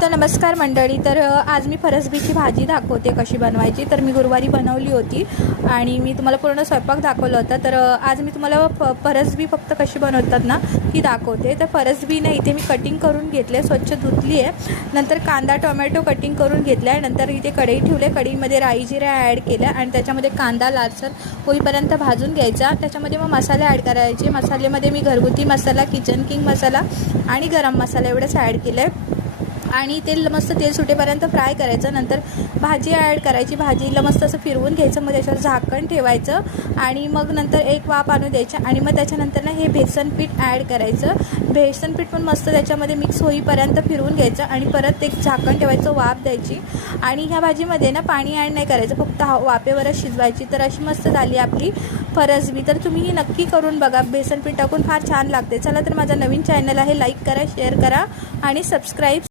तर नमस्कार मंडळी. तर आज मी फरसबीची भाजी दाखवते कशी बनवायची. तर मी गुरुवारी बनवली होती आणि मी तुम्हाला पूर्ण स्वयंपाक दाखवला होता. तर आज मी तुम्हाला फरसबी फक्त कशी बनवतात ना ती दाखवते. तर फरसबी ना इथे मी कटिंग करून घेतले, स्वच्छ धुतली आहे. नंतर कांदा टोमॅटो कटिंग करून घेतला आहे. नंतर इथे कढई ठेवले, कढईमध्ये राई जिरा ॲड केल्या आणि त्याच्यामध्ये कांदा लालसर होईपर्यंत भाजून घ्यायचा. त्याच्यामध्ये मग मसाले ॲड करायचे. मसाल्यामध्ये मी घरगुती मसाला, किचन किंग मसाला आणि गरम मसाला एवढंच ॲड केलं आहे आणि तेल मस्त तेल सुटेपर्यंत फ्राय करायचं. नंतर भाजी ॲड करायची. भाजीला मस्त असं फिरवून घ्यायचं. मग त्याच्यावर झाकण ठेवायचं आणि मग नंतर एक वाफ आणू द्यायचं आणि मग त्याच्यानंतर ना हे बेसन पीठ ॲड करायचं. बेसन पीठ पण मस्त त्याच्यामध्ये मिक्स होईपर्यंत फिरवून घ्यायचं आणि परत एक झाकण ठेवायचं, वाफ द्यायची. आणि ह्या भाजीमध्ये ना पाणी ॲड नाही करायचं, फक्त वाफेवरच शिजवायची. तर अशी मस्त झाली आपली फरसबी. तर तुम्ही ही नक्की करून बघा, बेसन पीठ टाकून फार छान लागते. चला तर माझा नवीन चॅनल आहे, लाईक करा, शेअर करा आणि सबस्क्राईब